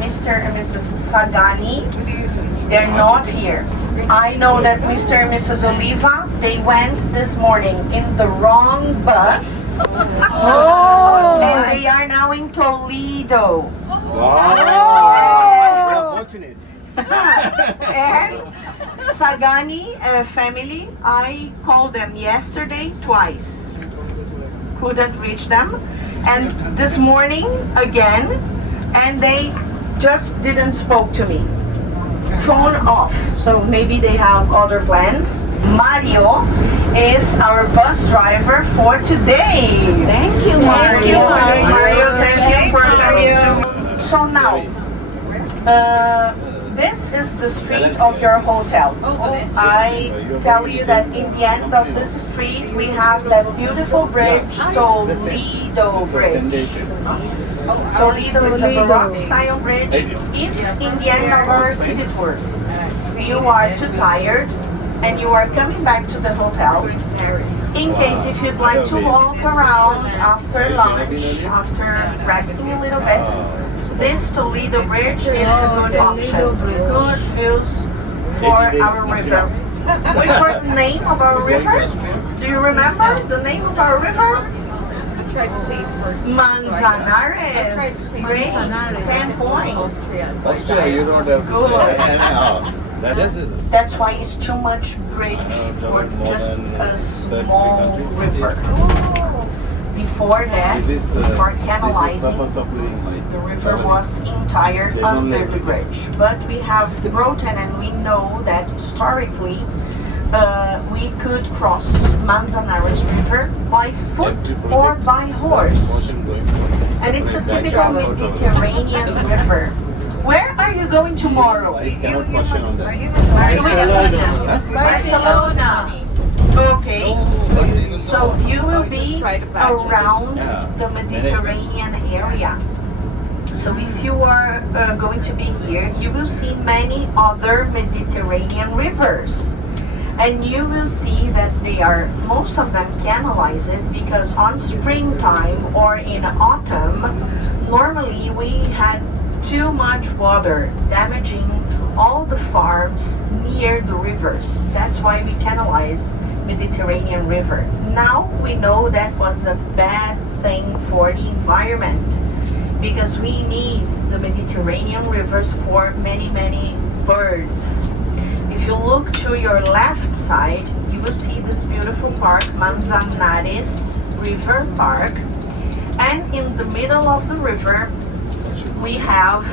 Mr. and Mrs. Sagani. They're not here. I know that Mr. and Mrs. Oliva, they went this morning in the wrong bus. And they are now in Toledo. Wow! Fortunate. And Sagani family, I called them yesterday twice. Couldn't reach them. And this morning again, and they just didn't spoke to me. Phone off. So maybe they have other plans. Mario is our bus driver for today. Thank you, Mario. Mario, thank you for coming to. So now, this is the street of your hotel. I tell you that in the end of this street we have that beautiful bridge, Toledo Bridge. Toledo is a Baroque style bridge. If in the end of our city tour you are too tired and you are coming back to the hotel, in case if you'd like to walk around after lunch, after resting a little bit, this Toledo Bridge is a good option. Good views for our river. Which was the name of our river? Do you remember the name of our river? Manzanares. Great. 10 points. Austria, you don't have to say. That's why it's too much bridge for just a small river. Before that, before canalizing, the river was entire under the bridge. But we have broken, and we know that historically we could cross Manzanares River by foot or by horse. And it's a typical Mediterranean river. Where are you going tomorrow? I cannot question on that. Barcelona. Okay. So you will be around the Mediterranean area. So if you are going to be here, you will see many other Mediterranean rivers. And you will see that they are, most of them canalized because on springtime or in autumn, normally we had too much water damaging all the farms near the rivers. That's why we canalize Mediterranean River. Now we know that was a bad thing for the environment because we need the Mediterranean rivers for many birds. If you look to your left side, you will see this beautiful park, Manzanares River Park, and in the middle of the river we have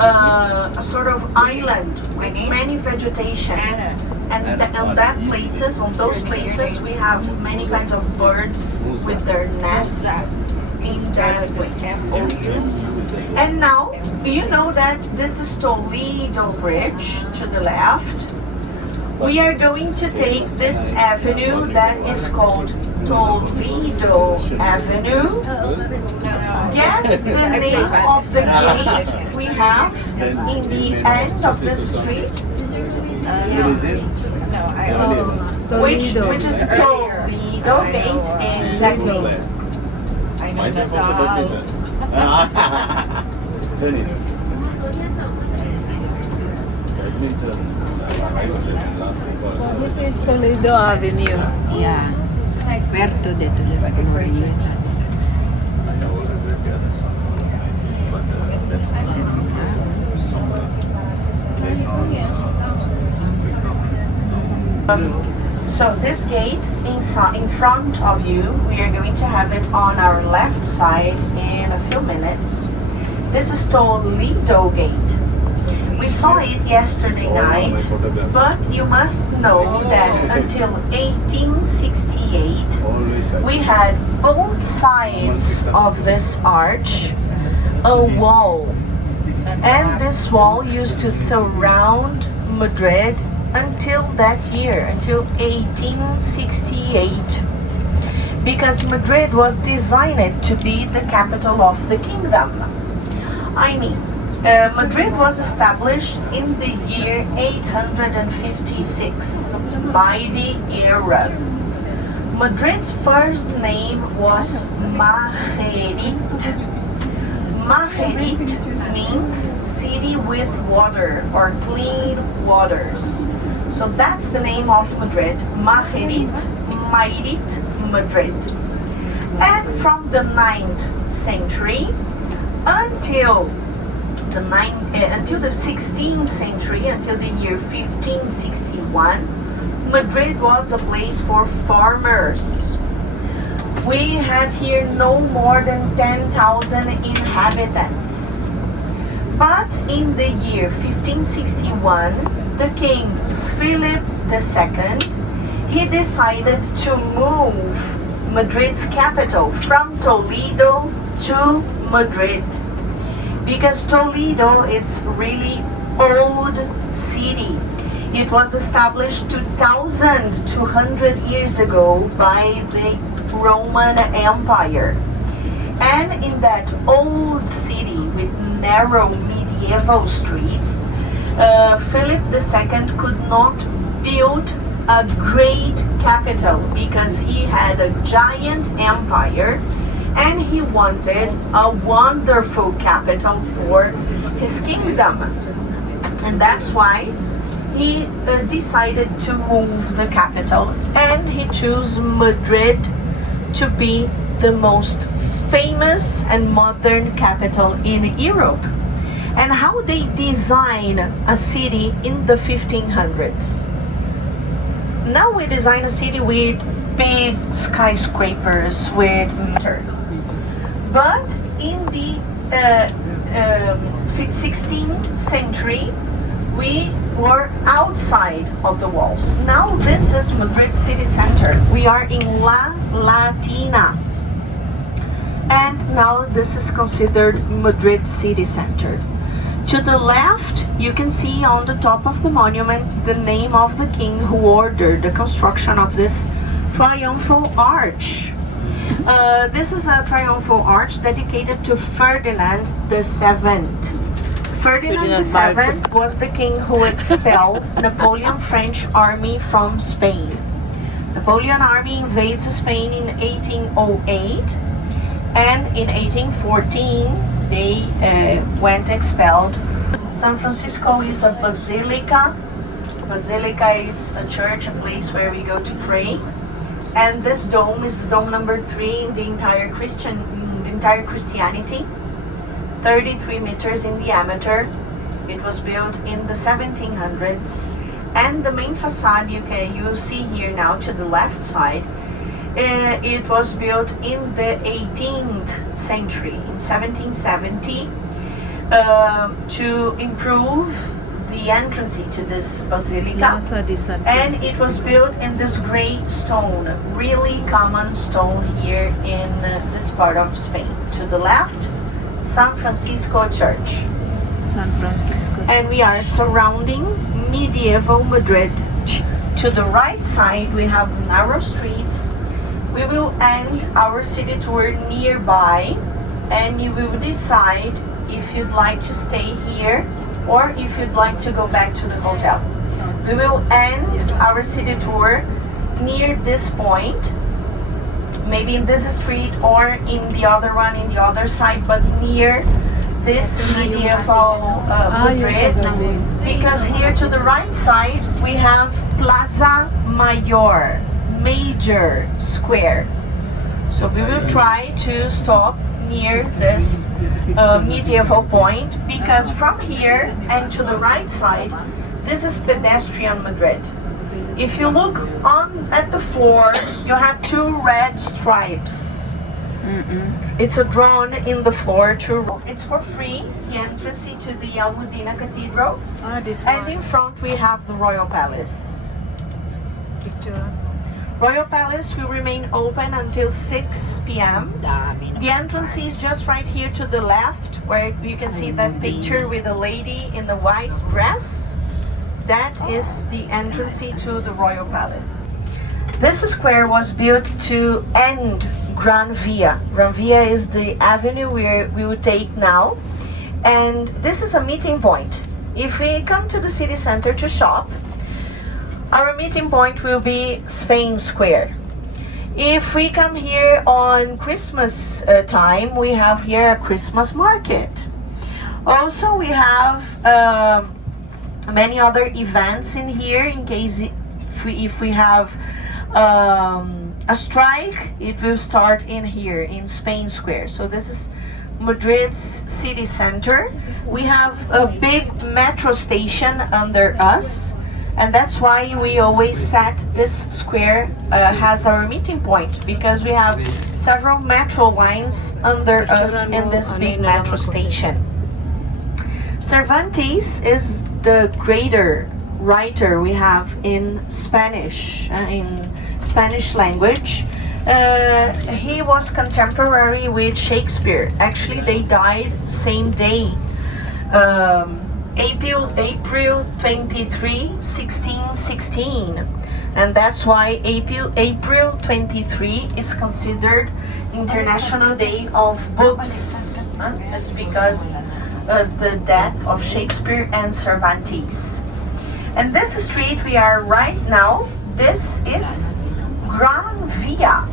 a sort of island with many vegetation. And on those places, we have many kinds of birds with their nests in that place. And now, you know that this is Toledo Bridge to the left. We are going to take this avenue that is called Toledo Avenue. Guess the name of the gate we have in the end of this street. Which is Toledo Gate exactly. So this is Toledo Avenue. Yeah. Puerto de Toledo. So this gate in front of you, we are going to have it on our left side in a few minutes. This is Toledo Gate. We saw it yesterday night, but you must know that until 1868, we had both sides of this arch a wall. And this wall used to surround Madrid until that year, until 1868, because Madrid was designed to be the capital of the kingdom. I mean, Madrid was established in the year 856 by the Arab. Madrid's first name was Madrid. Madrid means with water or clean waters. So that's the name of Madrid, Majerit, Madrid. And from the 9th century until the 16th century, until the year 1561, Madrid was a place for farmers. We had here no more than 10,000 inhabitants. But in the year 1561, the king Philip II, he decided to move Madrid's capital from Toledo to Madrid, because Toledo is really old city. It was established 2,200 years ago by the Roman Empire. And in that old city with narrow medieval streets, Philip II could not build a great capital because he had a giant empire and he wanted a wonderful capital for his kingdom. And that's why he decided to move the capital, and he chose Madrid to be the most famous and modern capital in Europe. And how they design a city in the 1500s. Now we design a city with big skyscrapers, with matter. But in the 16th century, we were outside of the walls. Now this is Madrid city center. We are in La Latina. And now this is considered Madrid city center. To the left, you can see on the top of the monument the name of the king who ordered the construction of this triumphal arch. This is a triumphal arch dedicated to Ferdinand VII. Ferdinand VII was the king who expelled Napoleon's French army from Spain. Napoleon army invades Spain in 1808, and in 1814 they went expelled. San Francisco is a basilica. Basilica is a church, a place where we go to pray. And this dome is the dome number 3 in the entire Christianity. 33 meters in diameter. It was built in the 1700s. And the main facade you see here now to the left side, it was built in the 18th century, in 1770, to improve the entrance to this basilica. And it was built in this gray stone, really common stone here in this part of Spain. To the left, San Francisco Church. San Francisco. And we are surrounding medieval Madrid. To the right side, we have narrow streets. We will end our city tour nearby, and you will decide if you'd like to stay here or if you'd like to go back to the hotel. We will end our city tour near this point, maybe in this street or in the other one, in the other side, but near this medieval Madrid, because here to the right side we have Plaza Mayor, major square. So we will try to stop near this medieval point, because from here and to the right side, this is pedestrian Madrid. If you look at the floor, you have 2 red stripes. It's a drawn in the floor. It's for free, the entrance to the Almudena Cathedral. And in front we have the Royal Palace. Royal Palace will remain open until 6 p.m. The entrance is just right here to the left, where you can see that picture with a lady in the white dress. That is the entrance to the Royal Palace. This square was built to end Gran Via. Gran Via is the avenue we will take now. And this is a meeting point. If we come to the city center to shop, our meeting point will be Spain Square. If we come here on Christmas time, we have here a Christmas market. Also, we have many other events in here in case if we have a strike, it will start in here in Spain Square. So this is Madrid's city center. We have a big metro station under us, and that's why we always set this square as our meeting point, because we have several metro lines under us in this big metro station. Cervantes is the greater writer we have in Spanish language. He was contemporary with Shakespeare. Actually, they died same day, April 23, 1616, and that's why April 23 is considered International Day of Books. It's because the death of Shakespeare and Cervantes. And this street we are right now, this is Gran Via,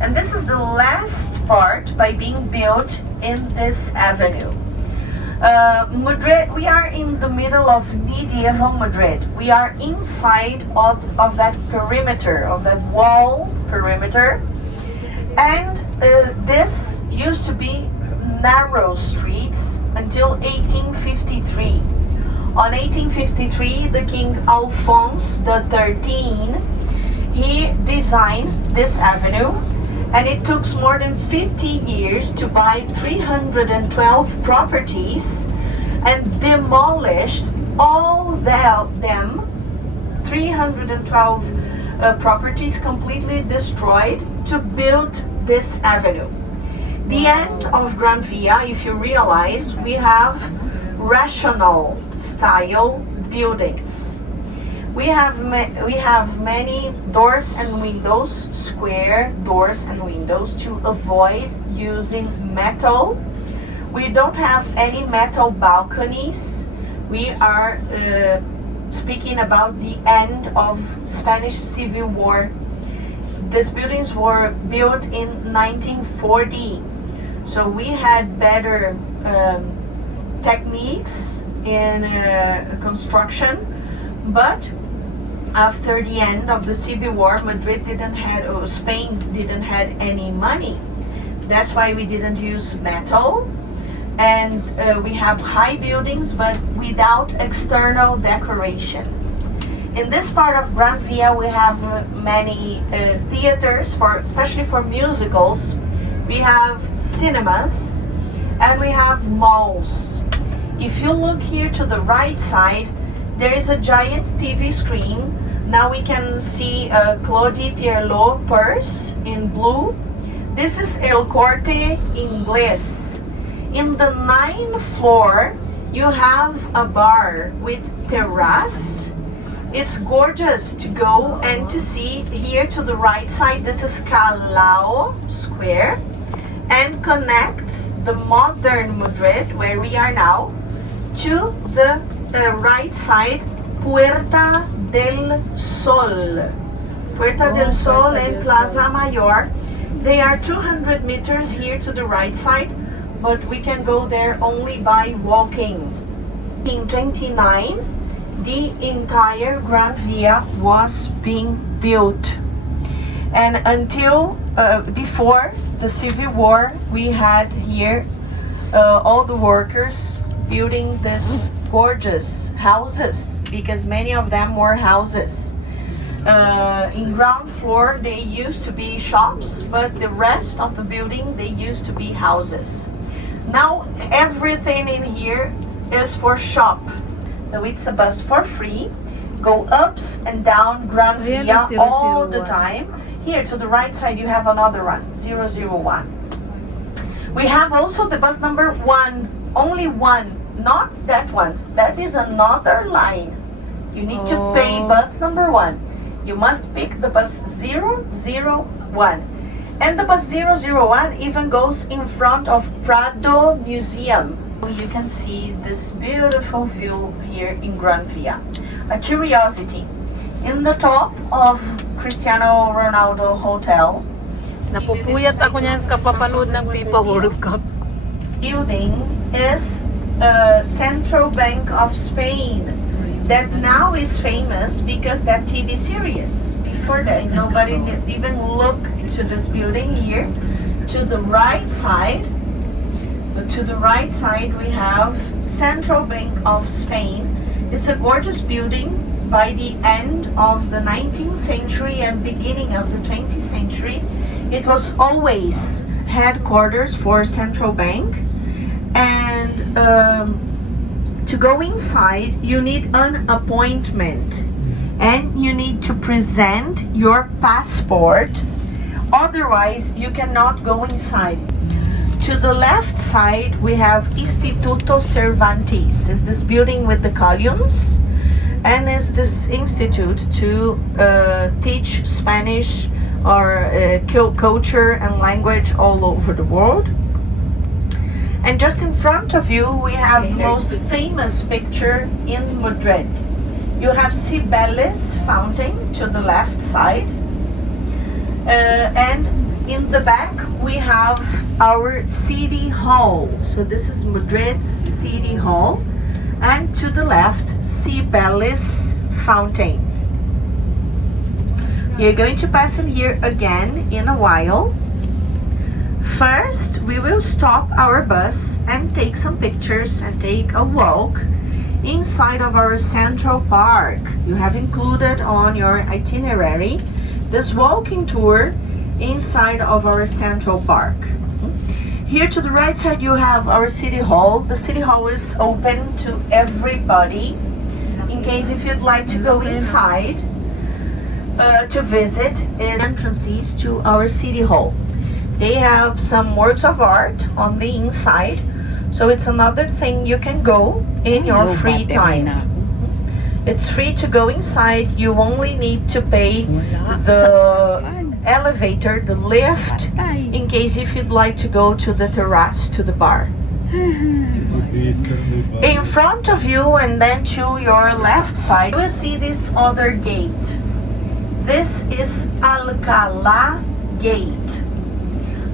and this is the last part by being built in this avenue. Madrid, we are in the middle of medieval Madrid. We are inside of that perimeter, of that wall perimeter, and this used to be narrow streets until 1853. On 1853, the King Alphonse XIII, he designed this avenue, and it took more than 50 years to buy 312 properties and demolished all them 312 properties completely destroyed to build this avenue. The end of Gran Via, if you realize, we have rational style buildings. We have many doors and windows, square doors and windows, to avoid using metal. We don't have any metal balconies. We are speaking about the end of Spanish Civil War. These buildings were built in 1940, so we had better techniques in construction, but after the end of the Civil War, Spain didn't have any money. That's why we didn't use metal, and we have high buildings but without external decoration. In this part of Gran Via, we have many theaters, especially for musicals. We have cinemas, and we have malls. If you look here to the right side, there is a giant TV screen. Now we can see Claudie Pierlot purse in blue. This is El Corte Inglés. In the 9th floor, you have a bar with terrace. It's gorgeous to go and to see. Here to the right side, this is Callao Square, and connects the modern Madrid, where we are now, to the right side, Puerta del Sol. Puerta del Sol and Plaza Mayor. They are 200 meters here to the right side, but we can go there only by walking. In 29, the entire Gran Via was being built. And until before the Civil War, we had here all the workers building these gorgeous houses, because many of them were houses. In ground floor, they used to be shops, but the rest of the building, they used to be houses. Now everything in here is for shop. So it's a bus for free, go ups and down Gran Via all the time. Here to the right side, you have another one, 001. We have also the bus number 1, only one, not that one. That is another line. You need to pay bus number 1. You must pick the bus 001. And the bus 001 even goes in front of Prado Museum. You can see this beautiful view here in Gran Via. A curiosity, in the top of Cristiano Ronaldo Hotel, Napupuyat ako niyan kapapanood ng FIFA World Cup. building is Central Bank of Spain, that now is famous because that TV series. Before that, nobody even looked to this building here. To the right side, we have Central Bank of Spain. It's a gorgeous building. By the end of the 19th century and beginning of the 20th century, it was always headquarters for Central Bank. And to go inside, you need an appointment and you need to present your passport. Otherwise, you cannot go inside. To the left side, we have Instituto Cervantes. It's this building with the columns, and is this institute to teach Spanish or culture and language all over the world. And just in front of you, we have the most famous picture in Madrid. You have Cibeles fountain to the left side. And in the back, we have our city hall. So this is Madrid's city hall. And to the left, Cibeles fountain. You're going to pass in here again in a while. First, we will stop our bus and take some pictures and take a walk inside of our Central Park. You have included on your itinerary this walking tour inside of our Central Park. Here to the right side, you have our City Hall. The City Hall is open to everybody. In case if you'd like to go inside to visit, entrances to our City Hall. They have some works of art on the inside, so it's another thing you can go in your free time. It's free to go inside. You only need to pay the elevator, the lift, in case if you'd like to go to the terrace, to the bar. In front of you and then to your left side, you will see this other gate. This is Alcalá Gate.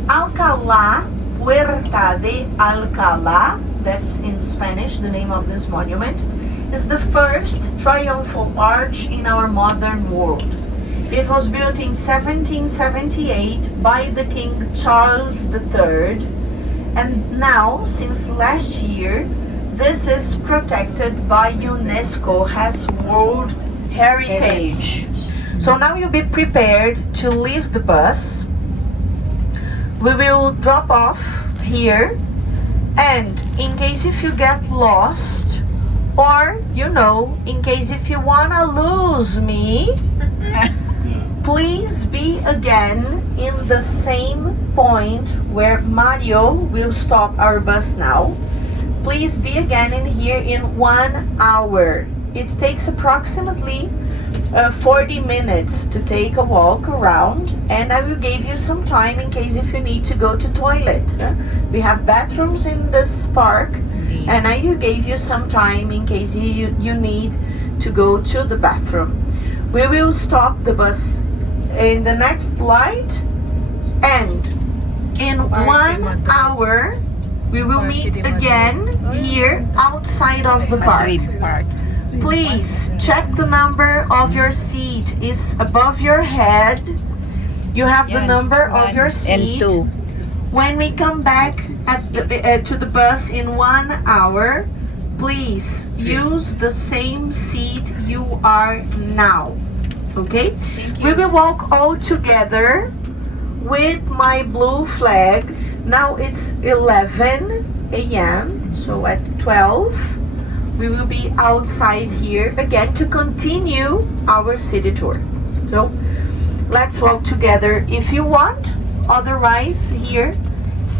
Alcalá, Puerta de Alcalá, that's in Spanish, the name of this monument, is the first triumphal arch in our modern world. It was built in 1778 by the King Charles III, and now, since last year, this is protected by UNESCO as World Heritage. So now you'll be prepared to leave the bus. We will drop off here, and in case if you get lost, or in case if you wanna lose me, please be again in the same point where Mario will stop our bus now. Please be again in here in 1 hour. It takes approximately 40 minutes to take a walk around, and I will give you some time in case if you need to go to toilet. We have bathrooms in this park, and I will give you some time in case you need to go to the bathroom. We will stop the bus in the next light, and in 1 hour we will meet again here outside of the park. Please check the number of your seat is above your head. You have the number of your seat. When we come back to the bus in 1 hour, please use the same seat you are now. Okay? We will walk all together with my blue flag. Now it's 11 a.m. So at 12 we will be outside here again to continue our city tour. So let's walk together if you want. Otherwise, here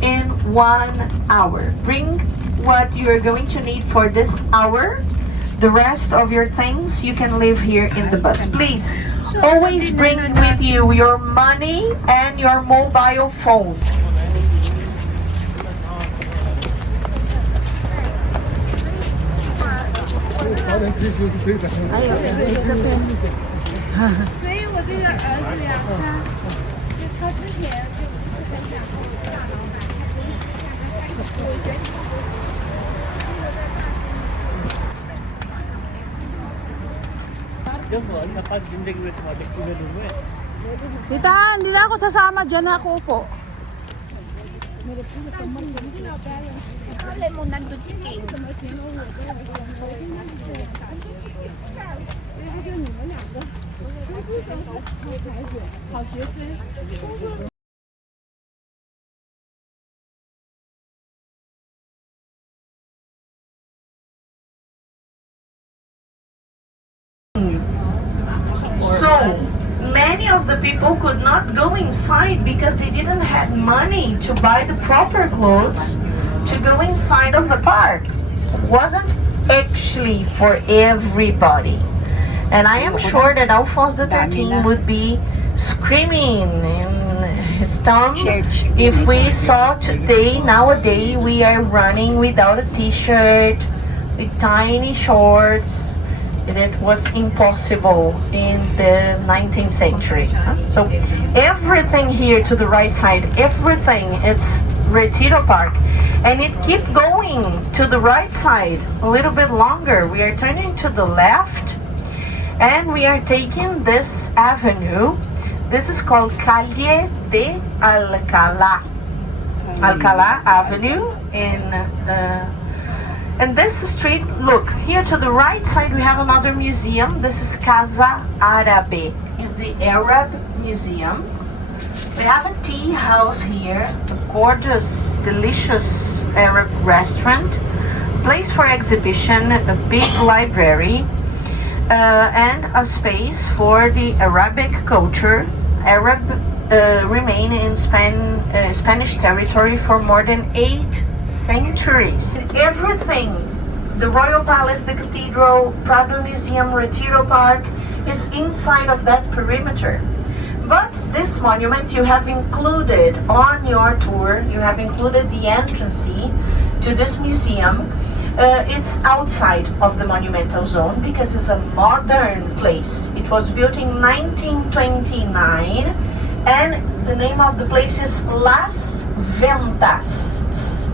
in 1 hour. Bring what you are going to need for this hour. The rest of your things you can leave here in the bus. Please always bring with you your money and your mobile phone. Tita, hindi na ako sasama dyan, ako po. Alam mo, nandun si King. So many of the people could not go inside because they didn't have money to buy the proper clothes to go inside of the park. It wasn't actually for everybody. And I am sure that Alphonse XIII would be screaming in his tongue if we saw today, nowadays, we are running without a t-shirt, with tiny shorts. It was impossible in the 19th century. So everything here to the right side, everything, it's Retiro Park. And it keep going to the right side a little bit longer. We are turning to the left and we are taking this avenue. This is called Calle de Alcalá. Alcalá Avenue and this street, look, here to the right side we have another museum. This is Casa Árabe. It's the Arab Museum. We have a tea house here, a gorgeous, delicious Arab restaurant, place for exhibition, a big library, and a space for the Arabic culture. Arab remain in Spanish territory for more than 8 centuries. Everything, the Royal Palace, the Cathedral, Prado Museum, Retiro Park, is inside of that perimeter. But this monument you have included on your tour, you have included the entrance to this museum. It's outside of the monumental zone because it's a modern place. It was built in 1929 and the name of the place is Las Ventas.